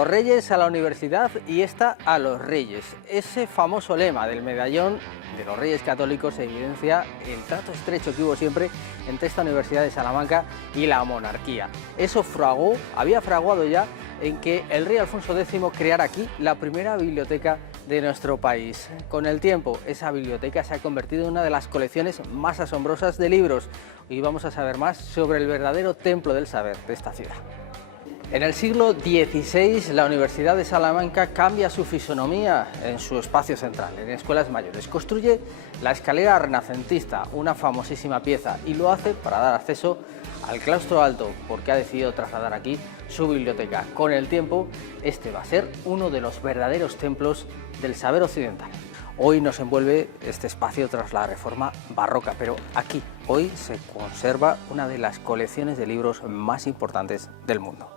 los reyes a la universidad y esta a los reyes. Ese famoso lema del medallón de los Reyes Católicos evidencia el trato estrecho que hubo siempre entre esta Universidad de Salamanca y la monarquía. Eso había fraguado ya en que el rey Alfonso X creara aquí la primera biblioteca de nuestro país. Con el tiempo, esa biblioteca se ha convertido en una de las colecciones más asombrosas de libros. Hoy vamos a saber más sobre el verdadero templo del saber de esta ciudad. En el siglo XVI, la Universidad de Salamanca cambia su fisonomía en su espacio central, en Escuelas Mayores. Construye la escalera renacentista, una famosísima pieza, y lo hace para dar acceso al claustro alto, porque ha decidido trasladar aquí su biblioteca. Con el tiempo, este va a ser uno de los verdaderos templos del saber occidental. Hoy nos envuelve este espacio tras la reforma barroca, pero aquí hoy se conserva una de las colecciones de libros más importantes del mundo.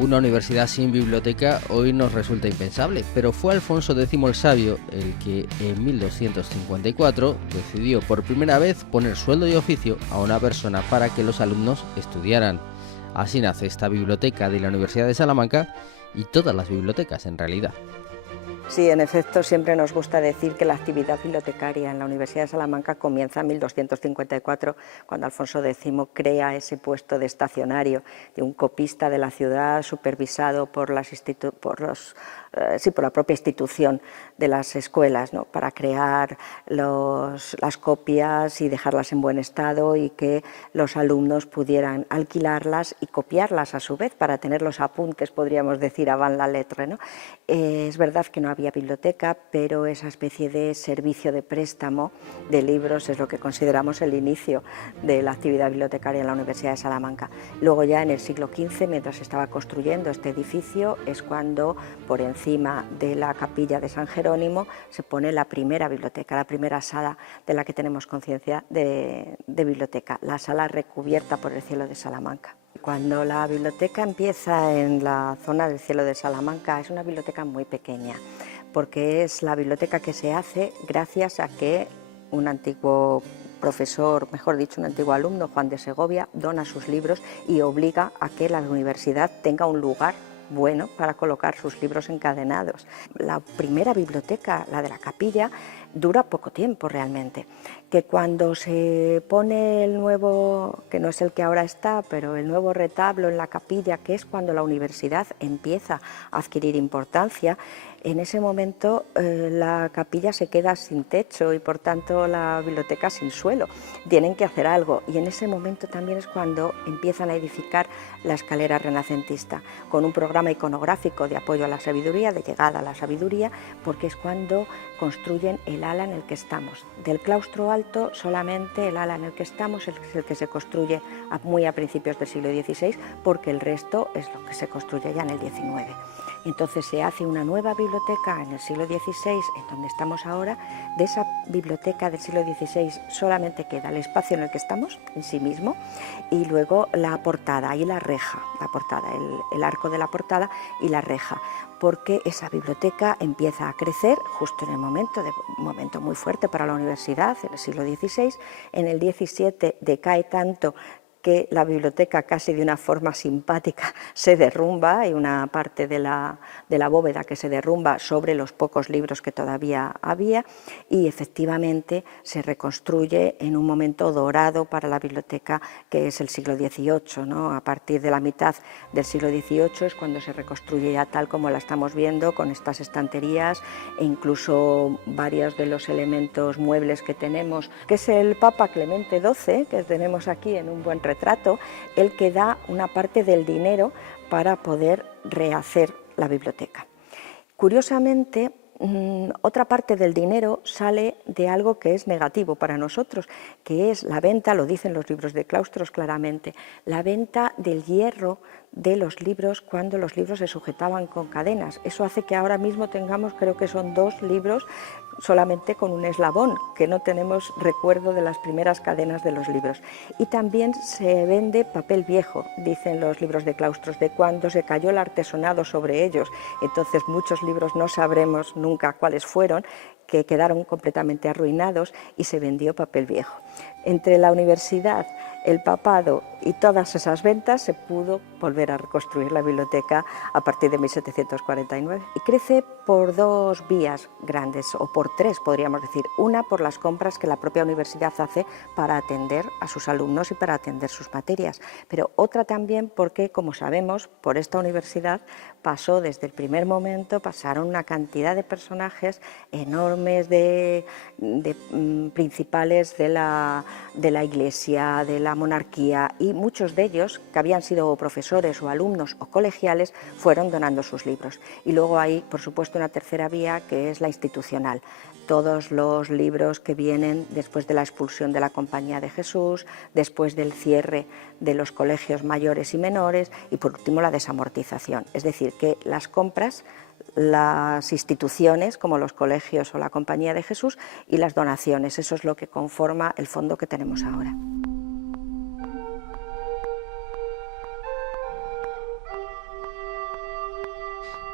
Una universidad sin biblioteca hoy nos resulta impensable, pero fue Alfonso X el Sabio el que en 1254 decidió por primera vez poner sueldo y oficio a una persona para que los alumnos estudiaran. Así nace esta biblioteca de la Universidad de Salamanca y todas las bibliotecas en realidad. Sí, en efecto, siempre nos gusta decir que la actividad bibliotecaria en la Universidad de Salamanca comienza en 1254, cuando Alfonso X crea ese puesto de estacionario de un copista de la ciudad, supervisado por la propia institución de las escuelas, ¿no?, para crear las copias y dejarlas en buen estado y que los alumnos pudieran alquilarlas y copiarlas a su vez para tener los apuntes, podríamos decir, avant la lettre, ¿no? Es verdad que no había biblioteca, pero esa especie de servicio de préstamo de libros es lo que consideramos el inicio de la actividad bibliotecaria en la Universidad de Salamanca. Luego ya en el siglo XV, mientras se estaba construyendo este edificio, es cuando por encima de la capilla de San Jerónimo se pone la primera biblioteca, la primera sala de la que tenemos conciencia de biblioteca, la sala recubierta por el cielo de Salamanca. Cuando la biblioteca empieza en la zona del cielo de Salamanca es una biblioteca muy pequeña, porque es la biblioteca que se hace gracias a que un antiguo profesor, mejor dicho, un antiguo alumno, Juan de Segovia, dona sus libros y obliga a que la universidad tenga un lugar bueno para colocar sus libros encadenados. La primera biblioteca, la de la capilla, dura poco tiempo realmente, que cuando se pone el nuevo, que no es el que ahora está, pero el nuevo retablo en la capilla, que es cuando la universidad empieza a adquirir importancia, en ese momento la capilla se queda sin techo y por tanto la biblioteca sin suelo. Tienen que hacer algo y en ese momento también es cuando empiezan a edificar la escalera renacentista, con un programa iconográfico de apoyo a la sabiduría, de llegada a la sabiduría, porque es cuando construyen el ala en el que estamos. Del claustro alto solamente el ala en el que estamos es el que se construye muy a principios del siglo XVI, porque el resto es lo que se construye ya en el XIX. Entonces se hace una nueva biblioteca en el siglo XVI, en donde estamos ahora. De esa biblioteca del siglo XVI solamente queda el espacio en el que estamos, en sí mismo, y luego la portada y la reja, el arco de la portada y la reja, porque esa biblioteca empieza a crecer justo en el momento, un momento muy fuerte para la universidad, en el siglo XVI. En el XVII decae tanto que la biblioteca casi de una forma simpática se derrumba, hay una parte de la bóveda que se derrumba sobre los pocos libros que todavía había y efectivamente se reconstruye en un momento dorado para la biblioteca que es el siglo XVIII, ¿no? A partir de la mitad del siglo XVIII es cuando se reconstruye ya tal como la estamos viendo, con estas estanterías e incluso varios de los elementos muebles que tenemos, que es el Papa Clemente XII, que tenemos aquí en un buen retrato, el que da una parte del dinero para poder rehacer la biblioteca. Curiosamente, Otra parte del dinero sale de algo que es negativo para nosotros, que es la venta, lo dicen los libros de claustros claramente, la venta del hierro de los libros cuando los libros se sujetaban con cadenas. Eso hace que ahora mismo tengamos, creo que son 2 libros solamente con un eslabón, que no tenemos recuerdo de las primeras cadenas de los libros. Y también se vende papel viejo, dicen los libros de claustros, de cuando se cayó el artesonado sobre ellos. Entonces muchos libros no sabremos nunca cuáles fueron, que quedaron completamente arruinados y se vendió papel viejo. Entre la universidad, el papado y todas esas ventas se pudo volver a reconstruir la biblioteca a partir de 1749. Y crece por 2 vías grandes, o por 3 podríamos decir. Una, por las compras que la propia universidad hace para atender a sus alumnos y para atender sus materias, pero otra también porque, como sabemos, por esta universidad pasó desde el primer momento, pasaron una cantidad de personajes enormes, principales de la Iglesia, de la monarquía, y muchos de ellos, que habían sido profesores o alumnos o colegiales, fueron donando sus libros. Y luego hay, por supuesto, una tercera vía, que es la institucional. Todos los libros que vienen después de la expulsión de la Compañía de Jesús, después del cierre de los colegios mayores y menores, y por último la desamortización. Es decir, que las compras, las instituciones como los colegios o la Compañía de Jesús, y las donaciones, eso es lo que conforma el fondo que tenemos ahora.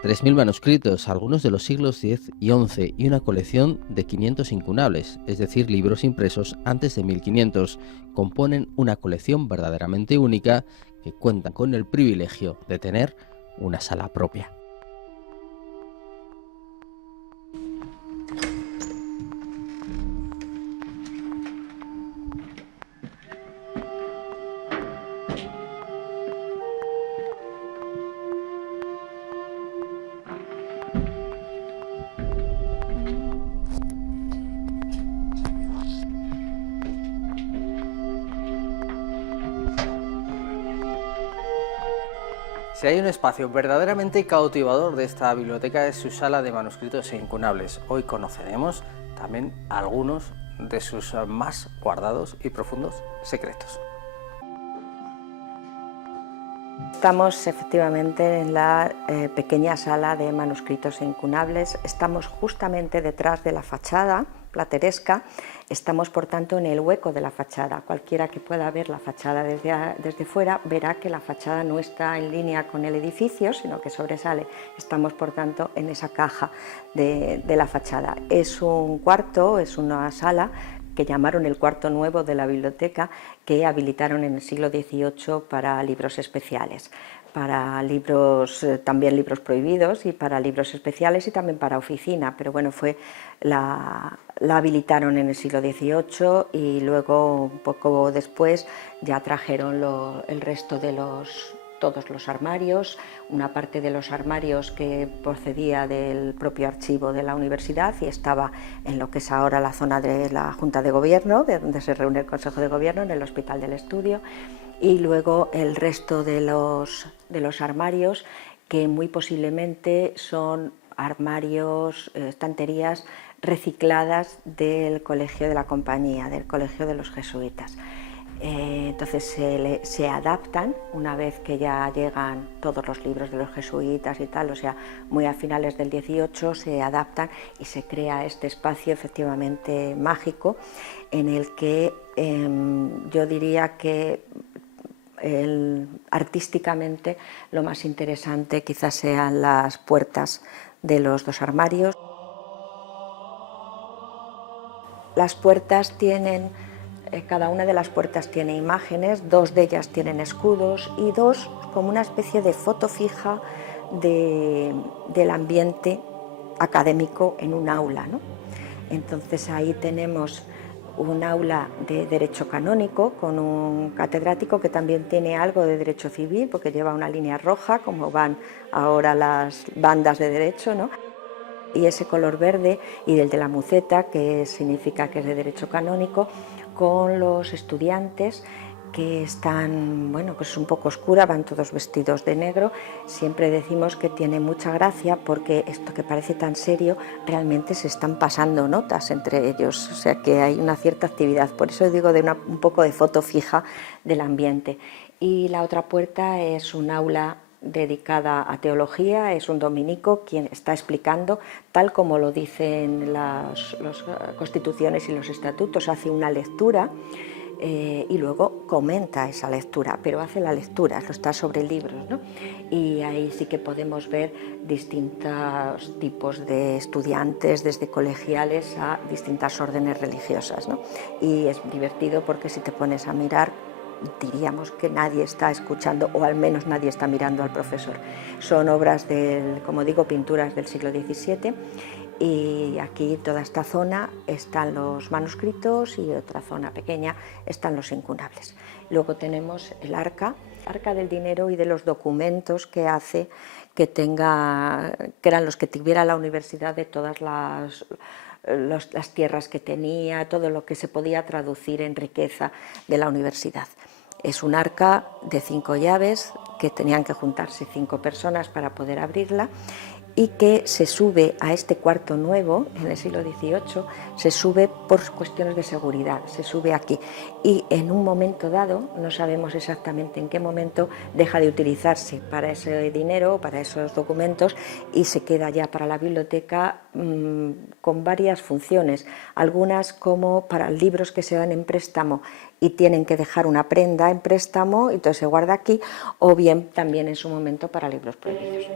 3.000 manuscritos, algunos de los siglos X y XI, y una colección de 500 incunables, es decir, libros impresos antes de 1500, componen una colección verdaderamente única que cuenta con el privilegio de tener una sala propia. Si hay un espacio verdaderamente cautivador de esta biblioteca es su sala de manuscritos incunables. Hoy conoceremos también algunos de sus más guardados y profundos secretos. Estamos efectivamente en la pequeña sala de manuscritos incunables. Estamos justamente detrás de la fachada plateresca. Estamos, por tanto, en el hueco de la fachada. Cualquiera que pueda ver la fachada desde fuera verá que la fachada no está en línea con el edificio, sino que sobresale. Estamos, por tanto, en esa caja de la fachada. Es un cuarto, es una sala que llamaron el cuarto nuevo de la biblioteca, que habilitaron en el siglo XVIII para libros especiales, para libros, también libros prohibidos, y para libros especiales, y también para oficina, pero bueno, la habilitaron en el siglo XVIII, y luego, un poco después, ya trajeron el resto de todos los armarios, una parte de los armarios que procedía del propio archivo de la universidad y estaba en lo que es ahora la zona de la Junta de Gobierno, de donde se reúne el Consejo de Gobierno, en el Hospital del Estudio, y luego el resto de los armarios, que muy posiblemente son armarios, estanterías recicladas del Colegio de la Compañía, del Colegio de los Jesuitas. Entonces se adaptan una vez que ya llegan todos los libros de los jesuitas y tal, o sea, muy a finales del XVIII se adaptan y se crea este espacio efectivamente mágico, en el que yo diría que artísticamente lo más interesante quizás sean las puertas de los 2 armarios. Las puertas tienen, cada una de las puertas tiene imágenes, 2 de ellas tienen escudos y 2 como una especie de foto fija del ambiente académico en un aula, ¿no? Entonces ahí tenemos un aula de derecho canónico con un catedrático que también tiene algo de derecho civil, porque lleva una línea roja, como van ahora las bandas de derecho, ¿no? Y ese color verde, y el de la muceta, que significa que es de derecho canónico, con los estudiantes que están, bueno, pues un poco oscura, van todos vestidos de negro. Siempre decimos que tiene mucha gracia porque esto que parece tan serio realmente se están pasando notas entre ellos, o sea que hay una cierta actividad, por eso digo de un poco de foto fija del ambiente. Y la otra puerta es un aula dedicada a teología, es un dominico quien está explicando, tal como lo dicen las constituciones y los estatutos, hace una lectura y luego comenta esa lectura, pero hace la lectura, lo está sobre libros, ¿no? Y ahí sí que podemos ver distintos tipos de estudiantes, desde colegiales a distintas órdenes religiosas, ¿no? Y es divertido porque si te pones a mirar, diríamos que nadie está escuchando, o al menos nadie está mirando al profesor. Son obras, como digo, pinturas del siglo XVII, y aquí toda esta zona están los manuscritos y otra zona pequeña están los incunables. Luego tenemos el arca del dinero y de los documentos que hace que eran los que tuviera la universidad, de todas las tierras que tenía, todo lo que se podía traducir en riqueza de la universidad. Es un arca de 5 llaves, que tenían que juntarse 5 personas para poder abrirla, y que se sube a este cuarto nuevo, en el siglo XVIII, se sube por cuestiones de seguridad, se sube aquí. Y en un momento dado, no sabemos exactamente en qué momento, deja de utilizarse para ese dinero, para esos documentos, y se queda ya para la biblioteca con varias funciones. Algunas como para libros que se dan en préstamo y tienen que dejar una prenda en préstamo, y entonces se guarda aquí, o bien también en su momento para libros prohibidos.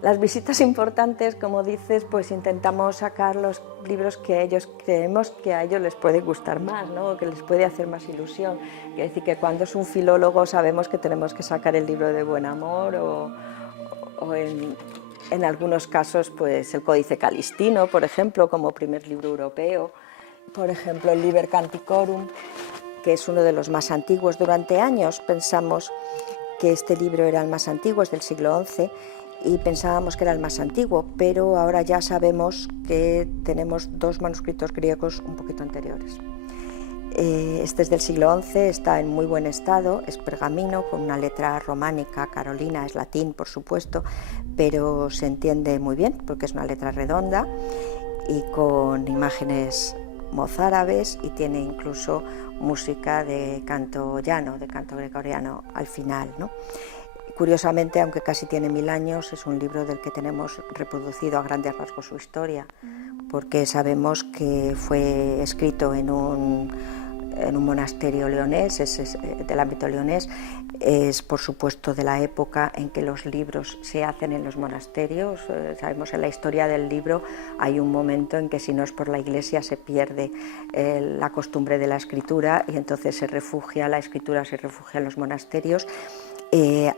Las visitas importantes, como dices, pues intentamos sacar los libros que ellos creemos que a ellos les puede gustar más, ¿no? Que les puede hacer más ilusión. Quiere decir que cuando es un filólogo sabemos que tenemos que sacar el libro de Buen Amor, o en algunos casos pues el Códice Calistino, por ejemplo, como primer libro europeo. Por ejemplo, el Liber Canticorum, que es uno de los más antiguos. Durante años pensamos que este libro era el más antiguo, es del siglo XI, y pensábamos que era el más antiguo, pero ahora ya sabemos que tenemos 2 manuscritos griegos un poquito anteriores. Este es del siglo XI, está en muy buen estado, es pergamino con una letra románica, carolina, es latín por supuesto, pero se entiende muy bien porque es una letra redonda y con imágenes mozárabes, y tiene incluso música de canto llano, de canto gregoriano al final, ¿no? Curiosamente, aunque casi tiene 1000 años, es un libro del que tenemos reproducido a grandes rasgos su historia, porque sabemos que fue escrito en un monasterio leonés, es del ámbito leonés, es por supuesto de la época en que los libros se hacen en los monasterios. Sabemos en la historia del libro hay un momento en que si no es por la Iglesia se pierde la costumbre de la escritura, y entonces la escritura se refugia en los monasterios,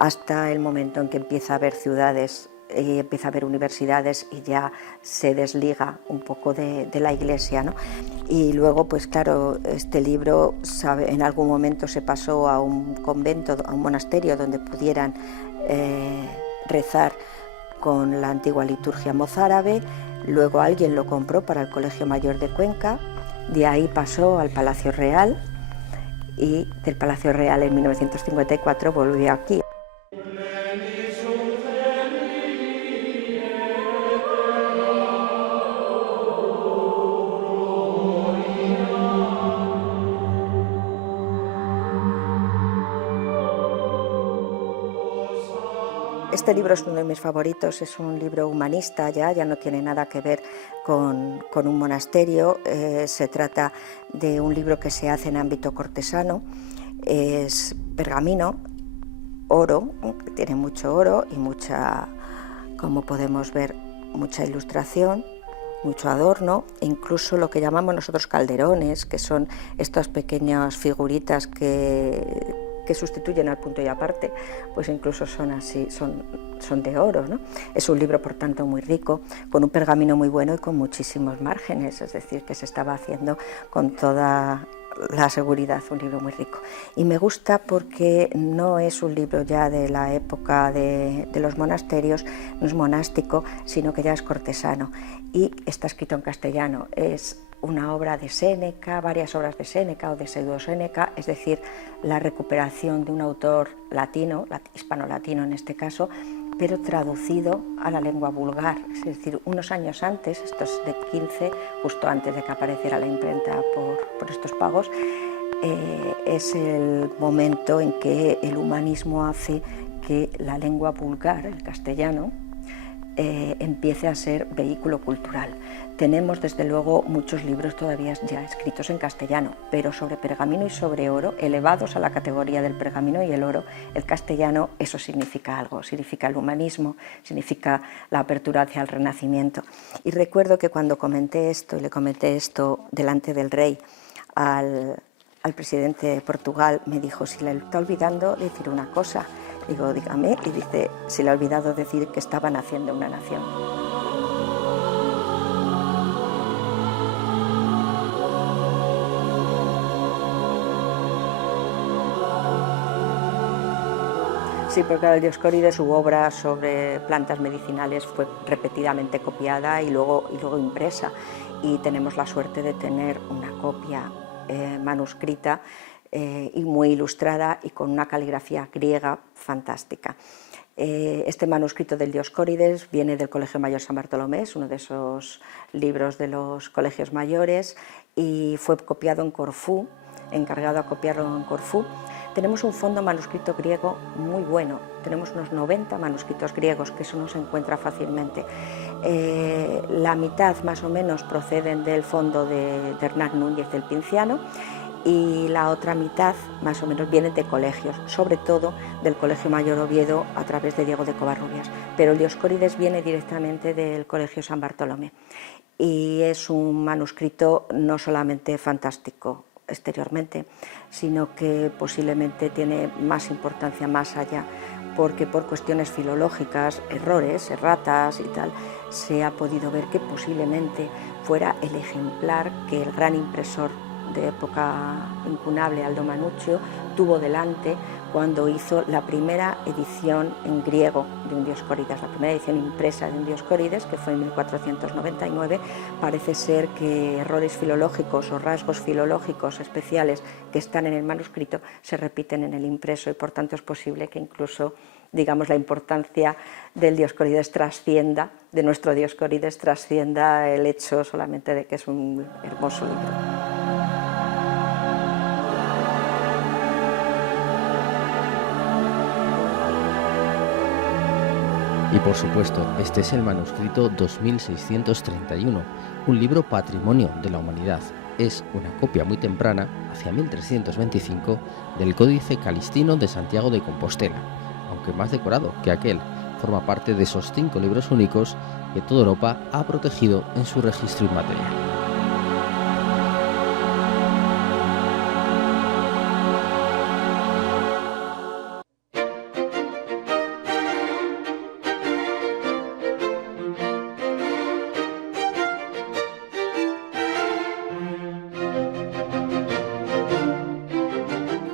hasta el momento en que empieza a haber ciudades, empieza a haber universidades, y ya se desliga un poco de la Iglesia, ¿no? Y luego, pues claro, este libro en algún momento se pasó a un convento, a un monasterio donde pudieran rezar con la antigua liturgia mozárabe. Luego alguien lo compró para el Colegio Mayor de Cuenca, de ahí pasó al Palacio Real, y del Palacio Real en 1954 volvió aquí. Este libro es uno de mis favoritos, es un libro humanista, ya no tiene nada que ver con un monasterio. Se trata de un libro que se hace en ámbito cortesano, es pergamino, oro, tiene mucho oro y mucha, como podemos ver, mucha ilustración, mucho adorno, incluso lo que llamamos nosotros calderones, que son estas pequeñas figuritas que sustituyen al punto y aparte, pues incluso son así, son de oro, ¿no? Es un libro, por tanto, muy rico, con un pergamino muy bueno y con muchísimos márgenes, es decir, que se estaba haciendo con toda la seguridad, un libro muy rico. Y me gusta porque no es un libro ya de la época de los monasterios, no es monástico, sino que ya es cortesano y está escrito en castellano. Es una obra de Séneca, varias obras de Séneca o de Pseudo-Séneca, es decir, la recuperación de un autor latino, hispano-latino en este caso, pero traducido a la lengua vulgar, es decir, unos años antes, esto es de 15, justo antes de que apareciera la imprenta por estos pagos, es el momento en que el humanismo hace que la lengua vulgar, el castellano, empiece a ser vehículo cultural. Tenemos desde luego muchos libros todavía ya escritos en castellano, pero sobre pergamino y sobre oro, elevados a la categoría del pergamino y el oro, el castellano, eso significa algo, significa el humanismo, significa la apertura hacia el Renacimiento. Y recuerdo que cuando comenté esto, y le comenté esto delante del rey al presidente de Portugal, me dijo, si le está olvidando decir una cosa. Digo, dígame, y dice, se le ha olvidado decir que estaban haciendo una nación. Sí, porque el Dioscórides, su obra sobre plantas medicinales, fue repetidamente copiada y luego impresa. Y tenemos la suerte de tener una copia manuscrita y muy ilustrada y con una caligrafía griega fantástica. Este manuscrito del Dioscórides viene del Colegio Mayor San Bartolomé, es uno de esos libros de los colegios mayores, y fue copiado en Corfú, encargado a copiarlo en Corfú. Tenemos un fondo manuscrito griego muy bueno, tenemos unos 90 manuscritos griegos, que eso no se encuentra fácilmente. La mitad más o menos proceden del fondo de Hernán Núñez del Pinciano, y la otra mitad más o menos viene de colegios, sobre todo del Colegio Mayor Oviedo a través de Diego de Covarrubias, pero el Dioscórides viene directamente del Colegio San Bartolomé y es un manuscrito no solamente fantástico exteriormente, sino que posiblemente tiene más importancia más allá, porque por cuestiones filológicas, errores, erratas y tal, se ha podido ver que posiblemente fuera el ejemplar que el gran impresor de época incunable, Aldo Mannuccio, tuvo delante cuando hizo la primera edición en griego de un Dioscórides, la primera edición impresa de un Dioscórides, que fue en 1499. Parece ser que errores filológicos o rasgos filológicos especiales que están en el manuscrito se repiten en el impreso y por tanto es posible que incluso, digamos, la importancia del Dioscórides trascienda, de nuestro Dioscórides trascienda el hecho solamente de que es un hermoso libro. Y por supuesto, este es el manuscrito 2631, un libro patrimonio de la humanidad. Es una copia muy temprana, hacia 1325, del Códice Calistino de Santiago de Compostela, aunque más decorado que aquel. Forma parte de esos 5 libros únicos que toda Europa ha protegido en su registro inmaterial.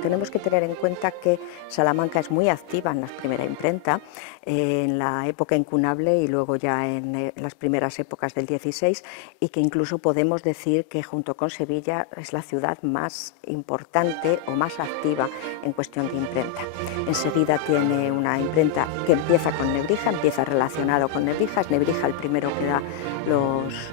Tenemos que tener en cuenta que Salamanca es muy activa en la primera imprenta, en la época incunable y luego ya en las primeras épocas del 16, y que incluso podemos decir que junto con Sevilla es la ciudad más importante o más activa en cuestión de imprenta. Enseguida tiene una imprenta que empieza con Nebrija, empieza relacionado con Nebrija, es Nebrija el primero que da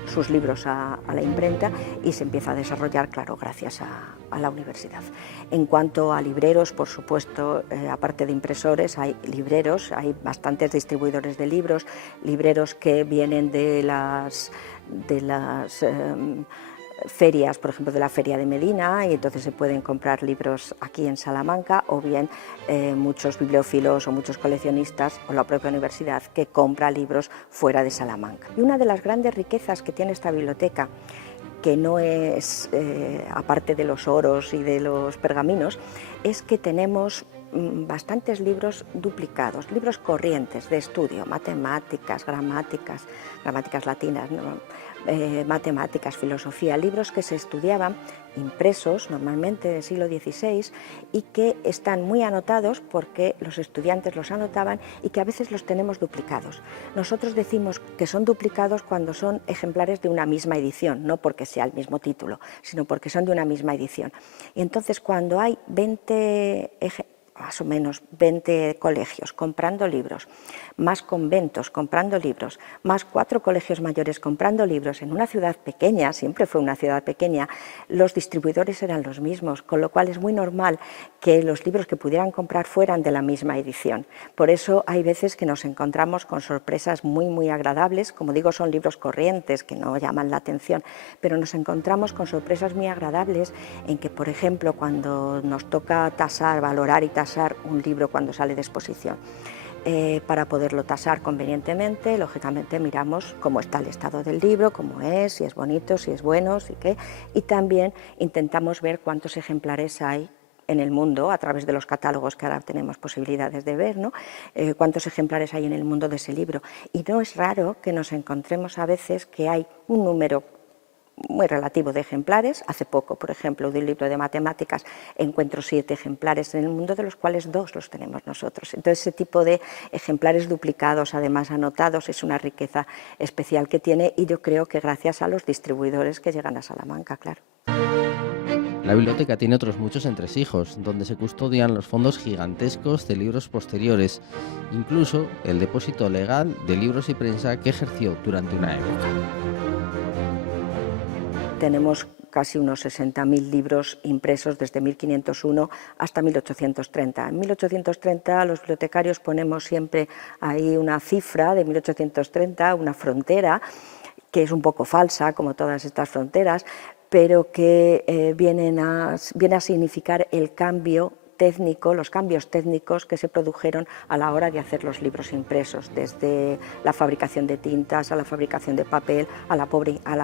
sus libros a la imprenta y se empieza a desarrollar, claro, gracias a la universidad. En cuanto a libreros, por supuesto, aparte de impresores, hay libreros, hay bastantes distribuidores de libros, libreros que vienen de las ferias, por ejemplo, de la Feria de Medina, y entonces se pueden comprar libros aquí en Salamanca, o bien muchos bibliófilos o muchos coleccionistas o la propia universidad que compra libros fuera de Salamanca. Y una de las grandes riquezas que tiene esta biblioteca, que no es, aparte de los oros y de los pergaminos, es que tenemos bastantes libros duplicados, libros corrientes de estudio, matemáticas, gramáticas latinas, ¿no? Matemáticas, filosofía, libros que se estudiaban impresos normalmente del siglo XVI y que están muy anotados porque los estudiantes los anotaban y que a veces los tenemos duplicados. Nosotros decimos que son duplicados cuando son ejemplares de una misma edición, no porque sea el mismo título, sino porque son de una misma edición. Y entonces cuando hay más o menos 20 colegios comprando libros, más conventos comprando libros, más 4 colegios mayores comprando libros en una ciudad pequeña, siempre fue una ciudad pequeña, los distribuidores eran los mismos, con lo cual es muy normal que los libros que pudieran comprar fueran de la misma edición. Por eso hay veces que nos encontramos con sorpresas muy agradables, como digo, son libros corrientes que no llaman la atención, pero nos encontramos con sorpresas muy agradables en que, por ejemplo, cuando nos toca tasar, valorar y tasar un libro cuando sale de exposición, para poderlo tasar convenientemente, lógicamente miramos cómo está el estado del libro, cómo es, si es bonito, si es bueno, y también intentamos ver cuántos ejemplares hay en el mundo, a través de los catálogos que ahora tenemos posibilidades de ver, ¿no? Cuántos ejemplares hay en el mundo de ese libro. Y no es raro que nos encontremos a veces que hay un número muy relativo de ejemplares. Hace poco, por ejemplo, de un libro de matemáticas encuentro 7 ejemplares en el mundo, de los cuales 2 los tenemos nosotros. Entonces, ese tipo de ejemplares duplicados, además anotados, es una riqueza especial que tiene, y yo creo que gracias a los distribuidores que llegan a Salamanca, claro. La biblioteca tiene otros muchos entresijos, donde se custodian los fondos gigantescos de libros posteriores, incluso el depósito legal de libros y prensa que ejerció durante una época. Tenemos casi unos 60.000 libros impresos desde 1501 hasta 1830. En 1830 los bibliotecarios ponemos siempre ahí una cifra de 1830, una frontera, que es un poco falsa, como todas estas fronteras, pero que viene a significar el cambio técnico, los cambios técnicos que se produjeron a la hora de hacer los libros impresos, desde la fabricación de tintas a la fabricación de papel, a la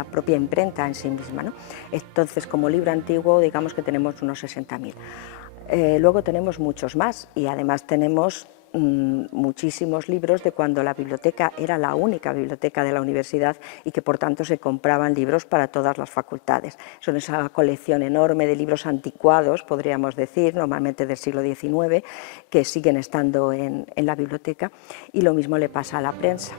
propia imprenta en sí misma, ¿no? Entonces, como libro antiguo, digamos que tenemos unos 60.000. Luego tenemos muchos más, y además tenemos muchísimos libros de cuando la biblioteca era la única biblioteca de la universidad y que por tanto se compraban libros para todas las facultades. Son esa colección enorme de libros anticuados, podríamos decir, normalmente del siglo XIX, que siguen estando en la biblioteca, y lo mismo le pasa a la prensa.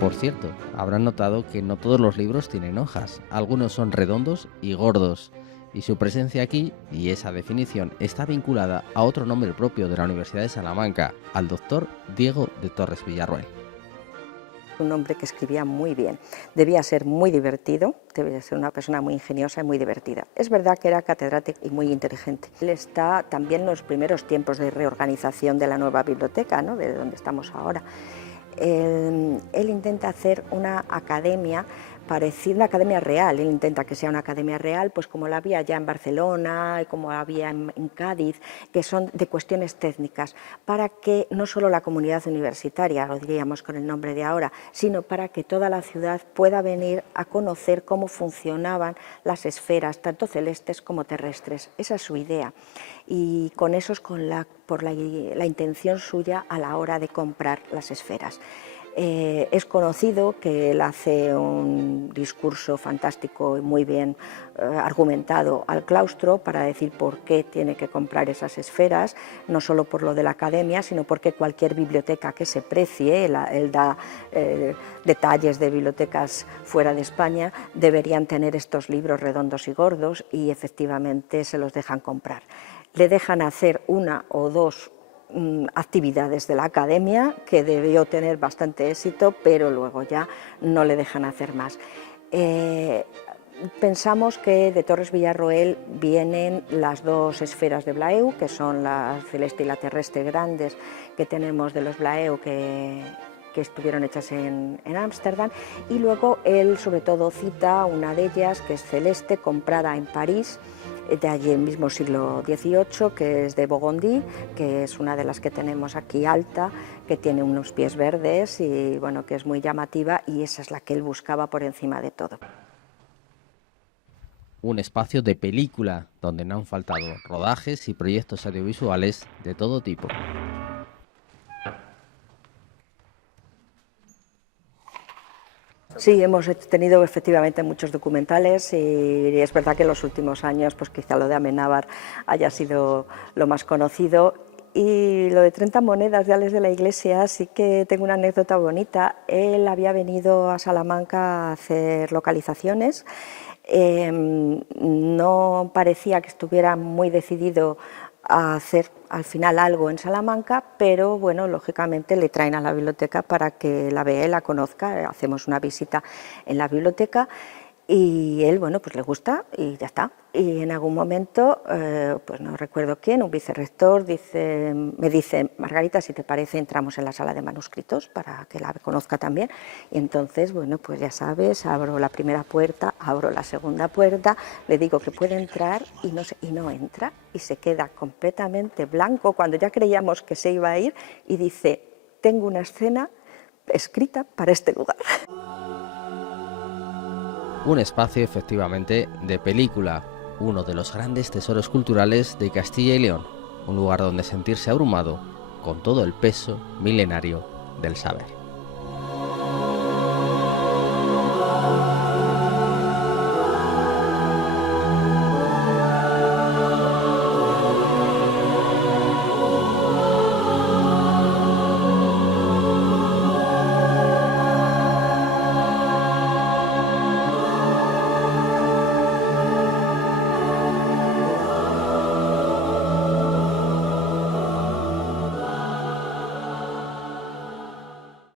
Por cierto, habrán notado que no todos los libros tienen hojas, algunos son redondos y gordos. Y su presencia aquí, y esa definición, está vinculada a otro nombre propio de la Universidad de Salamanca, al doctor Diego de Torres Villarroel. Un hombre que escribía muy bien, debía ser muy divertido, debía ser una persona muy ingeniosa y muy divertida. Es verdad que era catedrático y muy inteligente. Él está también en los primeros tiempos de reorganización de la nueva biblioteca, ¿no?, de donde estamos ahora. Él intenta hacer una academia parecida, una academia real. Él intenta que sea una academia real, pues como la había ya en Barcelona y como la había en Cádiz, que son de cuestiones técnicas, para que no solo la comunidad universitaria, lo diríamos con el nombre de ahora, sino para que toda la ciudad pueda venir a conocer cómo funcionaban las esferas, tanto celestes como terrestres. Esa es su idea, y con eso es por la intención suya a la hora de comprar las esferas. Es conocido que él hace un discurso fantástico y muy bien argumentado al claustro para decir por qué tiene que comprar esas esferas, no solo por lo de la academia, sino porque cualquier biblioteca que se precie, él da detalles de bibliotecas fuera de España, deberían tener estos libros redondos y gordos, y efectivamente se los dejan comprar. Le dejan hacer 1 o 2 actividades de la academia, que debió tener bastante éxito, pero luego ya no le dejan hacer más. Pensamos que de Torres Villarroel vienen las 2 esferas de Blaeu, que son la celeste y la terrestre grandes que tenemos de los Blaeu, que estuvieron hechas en Ámsterdam, y luego él sobre todo cita una de ellas, que es celeste, comprada en París, de allí el mismo siglo XVIII, que es de Bogondy, que es una de las que tenemos aquí alta, que tiene unos pies verdes y bueno, que es muy llamativa, y esa es la que él buscaba por encima de todo. un espacio de película donde no han faltado rodajes y proyectos audiovisuales de todo tipo. Sí, hemos tenido efectivamente muchos documentales y es verdad que en los últimos años pues quizá lo de Amenábar haya sido lo más conocido. Y lo de 30 monedas de Ales de la Iglesia sí que tengo una anécdota bonita. Él había venido a Salamanca a hacer localizaciones. No parecía que estuviera muy decidido a hacer al final algo en Salamanca, pero bueno, lógicamente le traen a la biblioteca para que la vea y la conozca. Hacemos una visita en la biblioteca y él, bueno, pues le gusta y ya está. Y en algún momento, pues no recuerdo quién, un vicerrector me dice, Margarita, si te parece, entramos en la sala de manuscritos para que la conozca también. Y entonces, bueno, pues ya sabes, abro la primera puerta, abro la segunda puerta, le digo que puede entrar y no entra, y se queda completamente blanco cuando ya creíamos que se iba a ir, y dice, tengo una escena escrita para este lugar. Un espacio efectivamente de película, uno de los grandes tesoros culturales de Castilla y León, un lugar donde sentirse abrumado con todo el peso milenario del saber.